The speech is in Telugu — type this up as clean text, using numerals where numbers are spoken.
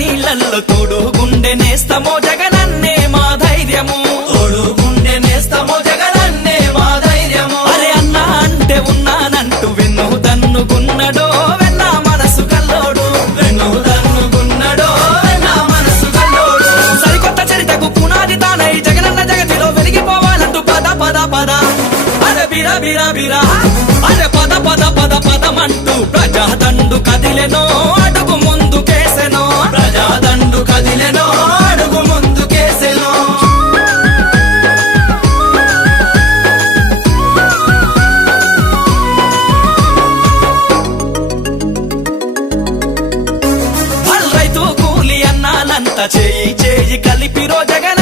కన్నీళ్ళల్లో తోడు గుండె నేస్తమో జగనన్నే మా ధైర్యము, తోడు గుండె నేస్తమో జగనన్నే మా ధైర్యము. అరే అన్నా అంటే ఉన్నానంటూ వెన్ను దన్నుగున్నడో వెన్న మనసు కల్లోడు, వెన్ను దన్నుగున్నడో వెన్న మనసు కల్లోడు. సరికొత్త చరితకు పునాది తానై జగనన్న జగతిలో వెలిగిపోవాలంటూ పద పద పద అరే బిరా బిరా బిరా అరే పద పద పద పదమంటూ ప్రజాదండు కదిలెనో అడుగు ముందుకేసెనో, ప్రజాదండు కదిలెనో అడుగు ముందుకేసెనో. రైతు కూలి అన్నాలంతా చేయి చేయి కలిపిరో జగన్